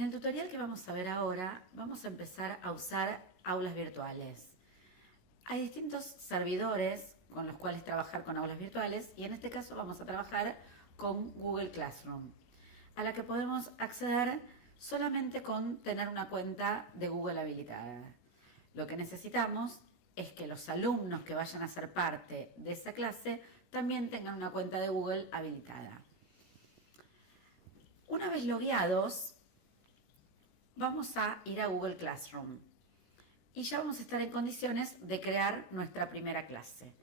En el tutorial que vamos a ver ahora, vamos a empezar a usar aulas virtuales. Hay distintos servidores con los cuales trabajar con aulas virtuales y en este caso vamos a trabajar con Google Classroom, a la que podemos acceder solamente con tener una cuenta de Google habilitada. Lo que necesitamos es que los alumnos que vayan a ser parte de esa clase también tengan una cuenta de Google habilitada. Una vez logueados, vamos a ir a Google Classroom y ya vamos a estar en condiciones de crear nuestra primera clase.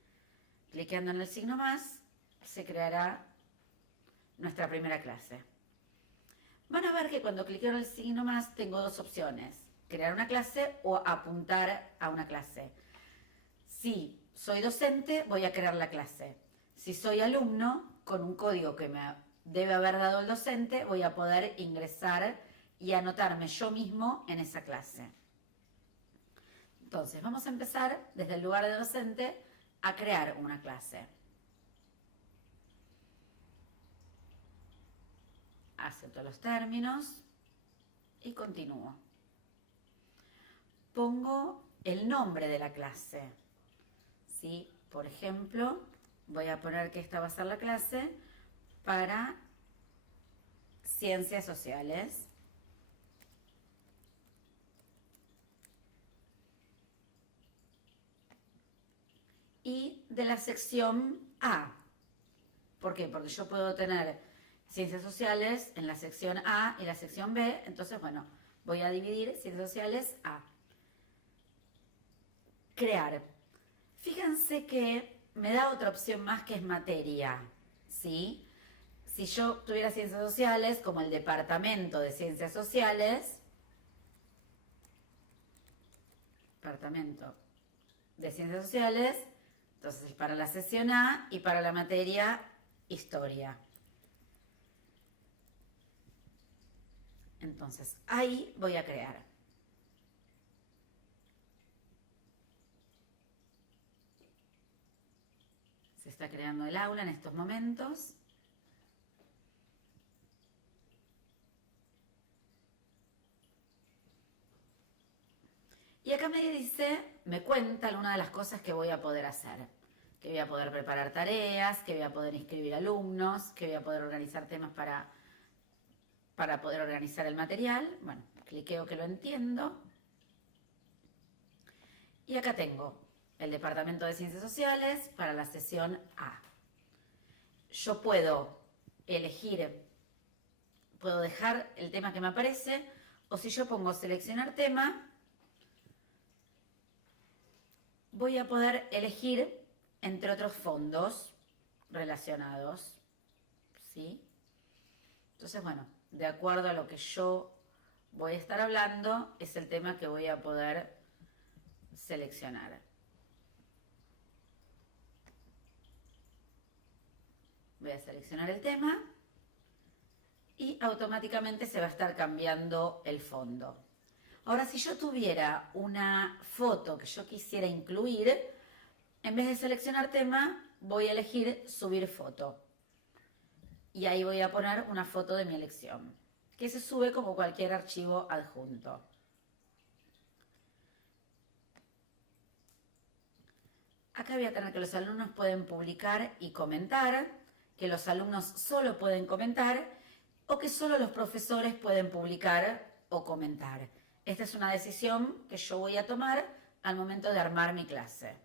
Cliqueando en el signo más, se creará nuestra primera clase. Van a ver que cuando cliqueo en el signo más tengo dos opciones: crear una clase o apuntar a una clase. Si soy docente, voy a crear la clase. Si soy alumno, con un código que me debe haber dado el docente, voy a poder ingresar y anotarme yo mismo en esa clase. Entonces, vamos a empezar desde el lugar de docente a crear una clase. Acepto los términos y continúo. Pongo el nombre de la clase. ¿Sí? Por ejemplo, voy a poner que esta va a ser la clase para Ciencias Sociales. Y de la sección A. ¿Por qué? Porque yo puedo tener Ciencias Sociales en la sección A y la sección B. Entonces, bueno, voy a dividir Ciencias Sociales A. Crear. Fíjense que me da otra opción más que es materia, ¿sí? Si yo tuviera Ciencias Sociales, como el Departamento de Ciencias Sociales, Departamento de Ciencias Sociales, entonces para la sección A y para la materia Historia. Entonces, ahí voy a crear. Se está creando el aula en estos momentos. Y acá me dice, me cuenta algunas de las cosas que voy a poder hacer. Que voy a poder preparar tareas, que voy a poder inscribir alumnos, que voy a poder organizar temas para poder organizar el material. Bueno, cliqueo que lo entiendo. Y acá tengo el Departamento de Ciencias Sociales para la sesión A. Yo puedo elegir, puedo dejar el tema que me aparece, o si yo pongo seleccionar tema, voy a poder elegir entre otros fondos relacionados, ¿sí? Entonces, bueno, de acuerdo a lo que yo voy a estar hablando, es el tema que voy a poder seleccionar. Voy a seleccionar el tema y automáticamente se va a estar cambiando el fondo. Ahora, si yo tuviera una foto que yo quisiera incluir, en vez de seleccionar tema, voy a elegir subir foto. Y ahí voy a poner una foto de mi elección, que se sube como cualquier archivo adjunto. Acá voy a tener que los alumnos pueden publicar y comentar, que los alumnos solo pueden comentar o que solo los profesores pueden publicar o comentar. Esta es una decisión que yo voy a tomar al momento de armar mi clase.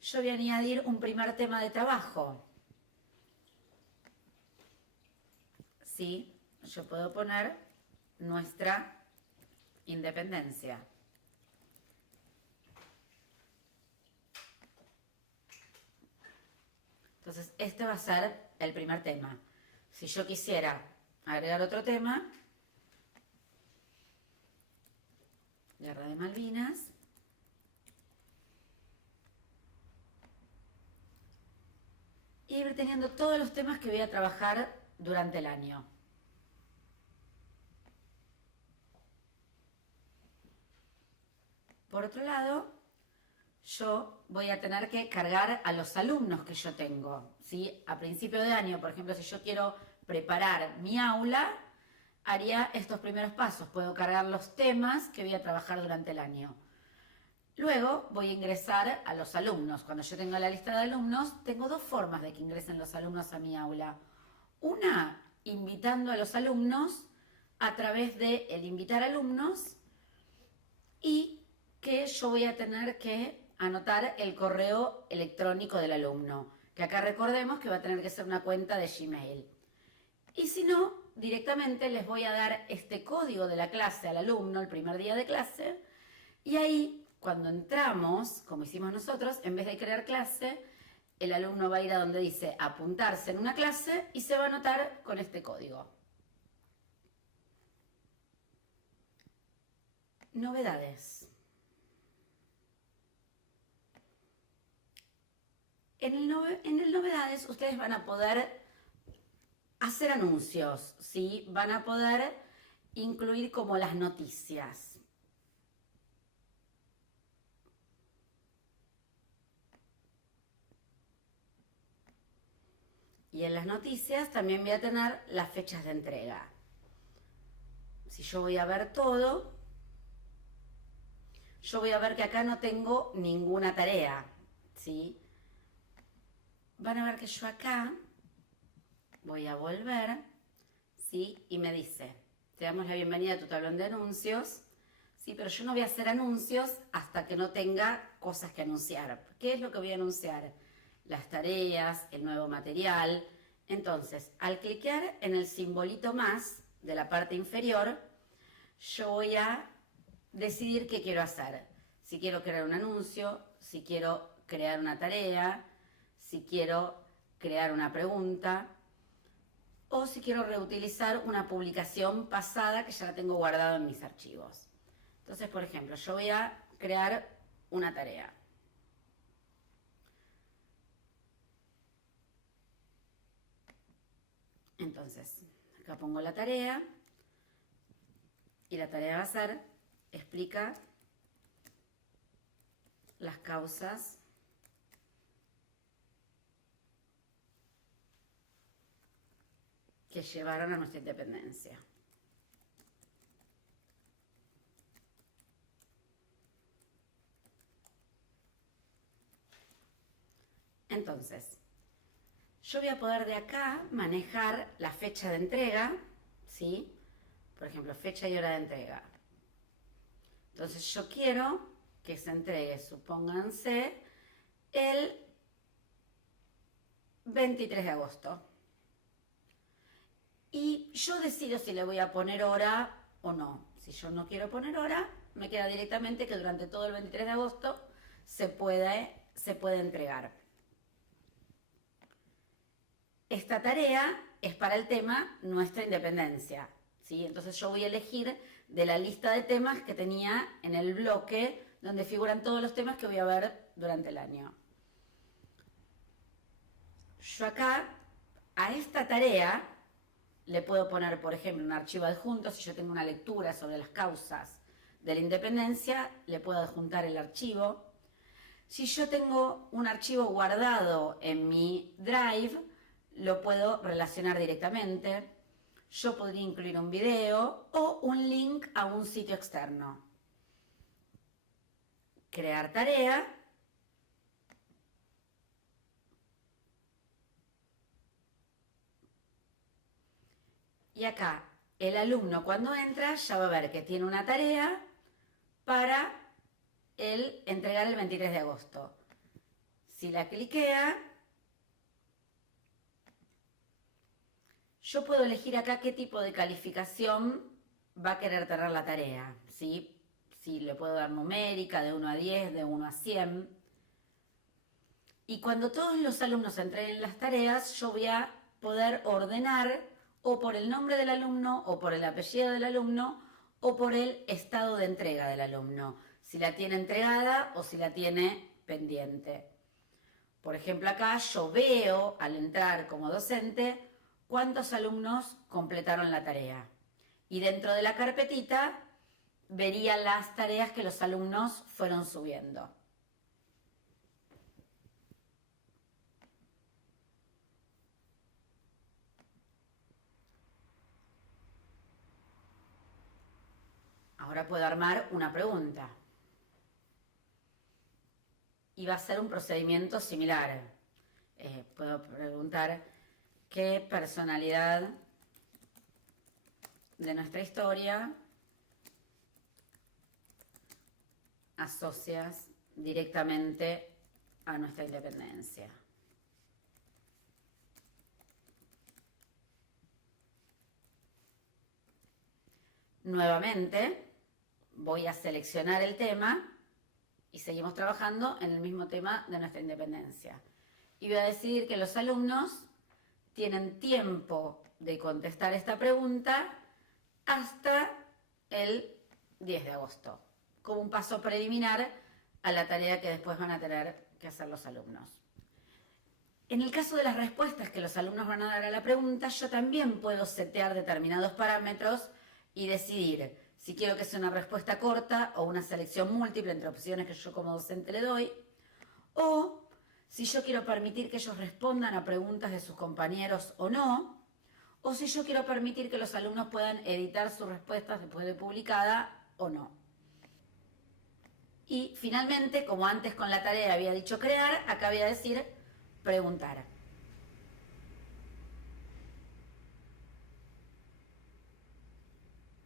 Yo voy a añadir un primer tema de trabajo. ¿Sí? Yo puedo poner nuestra independencia. Entonces, este va a ser el primer tema. Si yo quisiera agregar otro tema, Guerra de Malvinas, y ir teniendo todos los temas que voy a trabajar durante el año. Por otro lado, yo voy a tener que cargar a los alumnos que yo tengo, ¿sí? A principio de año, por ejemplo, si yo quiero preparar mi aula, haría estos primeros pasos. Puedo cargar los temas que voy a trabajar durante el año. Luego voy a ingresar a los alumnos. Cuando yo tengo la lista de alumnos, tengo dos formas de que ingresen los alumnos a mi aula. Una, invitando a los alumnos a través de el invitar alumnos, y que yo voy a tener que anotar el correo electrónico del alumno, que acá recordemos que va a tener que ser una cuenta de Gmail. Y si no, directamente les voy a dar este código de la clase al alumno el primer día de clase, y ahí cuando entramos, como hicimos nosotros, en vez de crear clase, el alumno va a ir a donde dice apuntarse en una clase y se va a anotar con este código. Novedades. En el Novedades ustedes van a poder hacer anuncios, ¿sí? Van a poder incluir como las noticias. Y en las noticias también voy a tener las fechas de entrega. Si yo voy a ver todo, yo voy a ver que acá no tengo ninguna tarea, ¿sí? Van a ver que yo acá voy a volver, ¿sí? Y me dice, te damos la bienvenida a tu tablón de anuncios, ¿sí? Pero yo no voy a hacer anuncios hasta que no tenga cosas que anunciar. ¿Qué es lo que voy a anunciar? Las tareas, el nuevo material. Entonces, al cliquear en el simbolito más de la parte inferior, yo voy a decidir qué quiero hacer. Si quiero crear un anuncio, si quiero crear una tarea, si quiero crear una pregunta, o si quiero reutilizar una publicación pasada que ya la tengo guardada en mis archivos. Entonces, por ejemplo, yo voy a crear una tarea. Entonces, acá pongo la tarea, y la tarea va a ser, explica las causas que llevaron a nuestra independencia. Entonces, yo voy a poder de acá manejar la fecha de entrega, ¿sí? Por ejemplo, fecha y hora de entrega. Entonces yo quiero que se entregue, supónganse, el 23 de agosto. Y yo decido si le voy a poner hora o no. Si yo no quiero poner hora, me queda directamente que durante todo el 23 de agosto se puede entregar. Esta tarea es para el tema Nuestra Independencia, ¿sí? Entonces yo voy a elegir de la lista de temas que tenía en el bloque donde figuran todos los temas que voy a ver durante el año. Yo acá, a esta tarea, le puedo poner, por ejemplo, un archivo adjunto. Si yo tengo una lectura sobre las causas de la independencia, le puedo adjuntar el archivo. Si yo tengo un archivo guardado en mi Drive, lo puedo relacionar directamente. Yo podría incluir un video o un link a un sitio externo. Crear tarea. Y acá, el alumno cuando entra ya va a ver que tiene una tarea para entregar el 23 de agosto. Si la cliquea, yo puedo elegir acá qué tipo de calificación va a querer tener la tarea, ¿sí? Si le puedo dar numérica, de 1 a 10, de 1 a 100. Y cuando todos los alumnos entreguen las tareas, yo voy a poder ordenar o por el nombre del alumno, o por el apellido del alumno, o por el estado de entrega del alumno. Si la tiene entregada o si la tiene pendiente. Por ejemplo, acá yo veo, al entrar como docente, cuántos alumnos completaron la tarea. Y dentro de la carpetita vería las tareas que los alumnos fueron subiendo. Ahora puedo armar una pregunta. Y va a ser un procedimiento similar. Puedo preguntar qué personalidad de nuestra historia asocias directamente a nuestra independencia. Nuevamente voy a seleccionar el tema y seguimos trabajando en el mismo tema de nuestra independencia. Y voy a decidir que los alumnos tienen tiempo de contestar esta pregunta hasta el 10 de agosto, como un paso preliminar a la tarea que después van a tener que hacer los alumnos. En el caso de las respuestas que los alumnos van a dar a la pregunta, yo también puedo setear determinados parámetros y decidir si quiero que sea una respuesta corta o una selección múltiple entre opciones que yo como docente le doy, o si yo quiero permitir que ellos respondan a preguntas de sus compañeros o no, o si yo quiero permitir que los alumnos puedan editar sus respuestas después de publicada o no. Y finalmente, como antes con la tarea había dicho crear, acá voy a decir preguntar.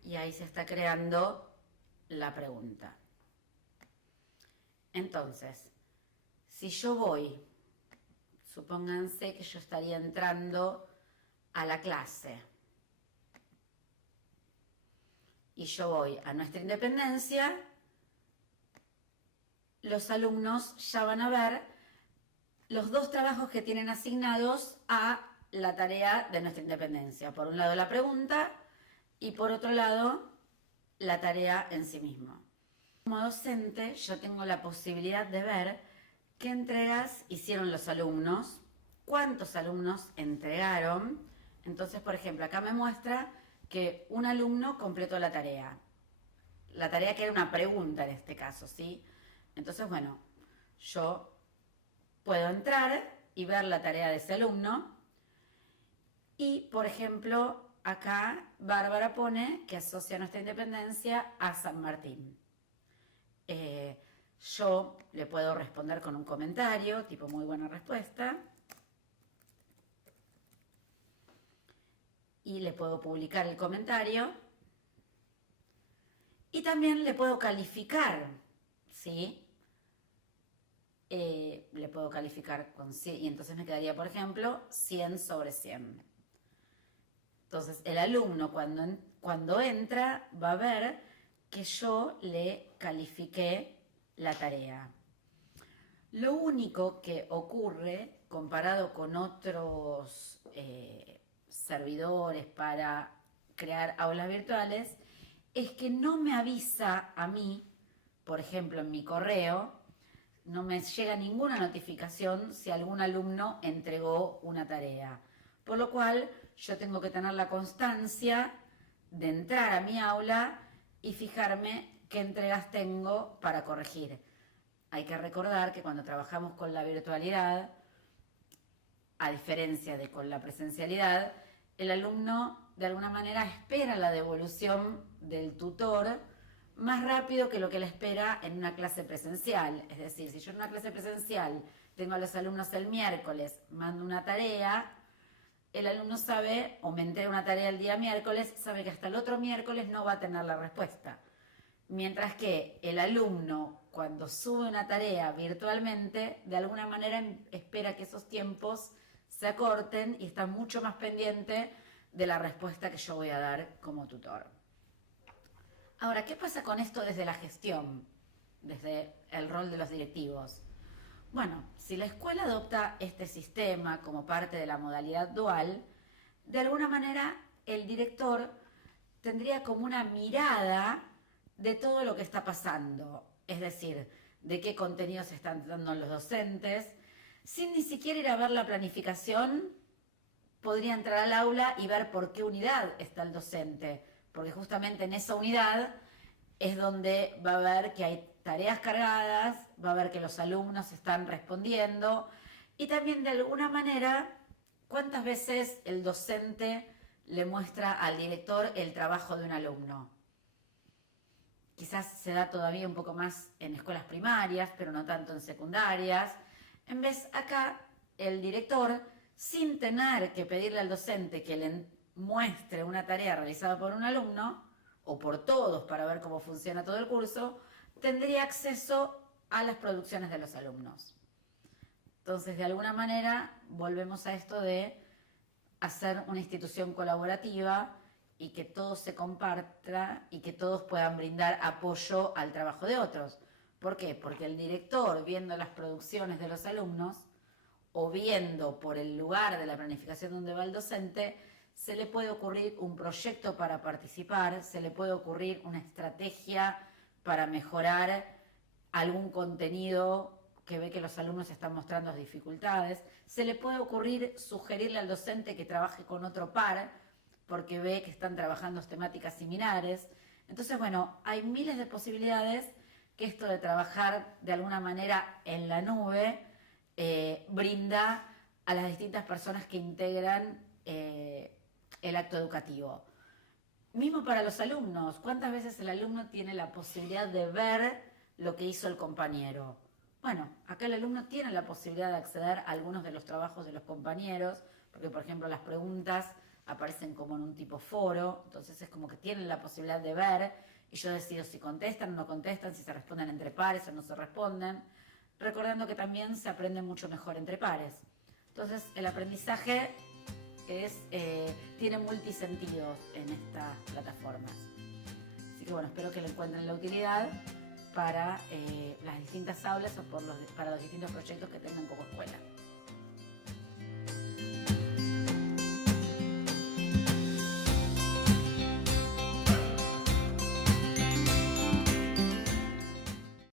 Y ahí se está creando la pregunta. Entonces, si yo voy, supónganse que yo estaría entrando a la clase y yo voy a nuestra independencia, los alumnos ya van a ver los dos trabajos que tienen asignados a la tarea de nuestra independencia. Por un lado la pregunta y por otro lado la tarea en sí misma. Como docente yo tengo la posibilidad de ver qué entregas hicieron los alumnos, cuántos alumnos entregaron. Entonces, por ejemplo, acá me muestra que un alumno completó la tarea que era una pregunta en este caso, ¿sí? Entonces, bueno, yo puedo entrar y ver la tarea de ese alumno y, por ejemplo, acá Bárbara pone que asocia nuestra independencia a San Martín. Yo le puedo responder con un comentario, tipo muy buena respuesta. Y le puedo publicar el comentario. Y también le puedo calificar, ¿sí? Le puedo calificar con 100, y entonces me quedaría, por ejemplo, 100 sobre 100. Entonces, el alumno cuando entra va a ver que yo le califiqué la tarea. Lo único que ocurre, comparado con otros servidores para crear aulas virtuales, es que no me avisa a mí, por ejemplo, en mi correo, no me llega ninguna notificación si algún alumno entregó una tarea. Por lo cual, yo tengo que tener la constancia de entrar a mi aula y fijarme qué entregas tengo para corregir. Hay que recordar que cuando trabajamos con la virtualidad, a diferencia de con la presencialidad, el alumno de alguna manera espera la devolución del tutor más rápido que lo que le espera en una clase presencial. Es decir, si yo en una clase presencial tengo a los alumnos el miércoles, mando una tarea, el alumno sabe, o me entrega una tarea el día miércoles, sabe que hasta el otro miércoles no va a tener la respuesta. Mientras que el alumno, cuando sube una tarea virtualmente, de alguna manera espera que esos tiempos se acorten y está mucho más pendiente de la respuesta que yo voy a dar como tutor. Ahora, ¿qué pasa con esto desde la gestión, desde el rol de los directivos? Bueno, si la escuela adopta este sistema como parte de la modalidad dual, de alguna manera el director tendría como una mirada de todo lo que está pasando, es decir, de qué contenidos están dando los docentes. Sin ni siquiera ir a ver la planificación, podría entrar al aula y ver por qué unidad está el docente, porque justamente en esa unidad es donde va a ver que hay tareas cargadas, va a ver que los alumnos están respondiendo y también de alguna manera cuántas veces el docente le muestra al director el trabajo de un alumno. quizás se da todavía un poco más en escuelas primarias, pero no tanto en secundarias. En vez acá, el director, sin tener que pedirle al docente que le muestre una tarea realizada por un alumno, o por todos para ver cómo funciona todo el curso, tendría acceso a las producciones de los alumnos. Entonces, de alguna manera, volvemos a esto de hacer una institución colaborativa y que todo se comparta y que todos puedan brindar apoyo al trabajo de otros. ¿Por qué? Porque el director, viendo las producciones de los alumnos o viendo por el lugar de la planificación donde va el docente, se le puede ocurrir un proyecto para participar, se le puede ocurrir una estrategia para mejorar algún contenido que ve que los alumnos están mostrando dificultades, se le puede ocurrir sugerirle al docente que trabaje con otro par, porque ve que están trabajando temáticas similares. Entonces, bueno, hay miles de posibilidades que esto de trabajar de alguna manera en la nube brinda a las distintas personas que integran el acto educativo. Mismo para los alumnos, ¿cuántas veces el alumno tiene la posibilidad de ver lo que hizo el compañero? Bueno, acá el alumno tiene la posibilidad de acceder a algunos de los trabajos de los compañeros, porque por ejemplo las preguntas aparecen como en un tipo foro, entonces es como que tienen la posibilidad de ver y yo decido si contestan o no contestan, si se responden entre pares o no se responden, recordando que también se aprende mucho mejor entre pares. Entonces el aprendizaje tiene multisentidos en estas plataformas. Así que bueno, espero que le encuentren la utilidad para las distintas aulas o para los distintos proyectos que tengan como escuela.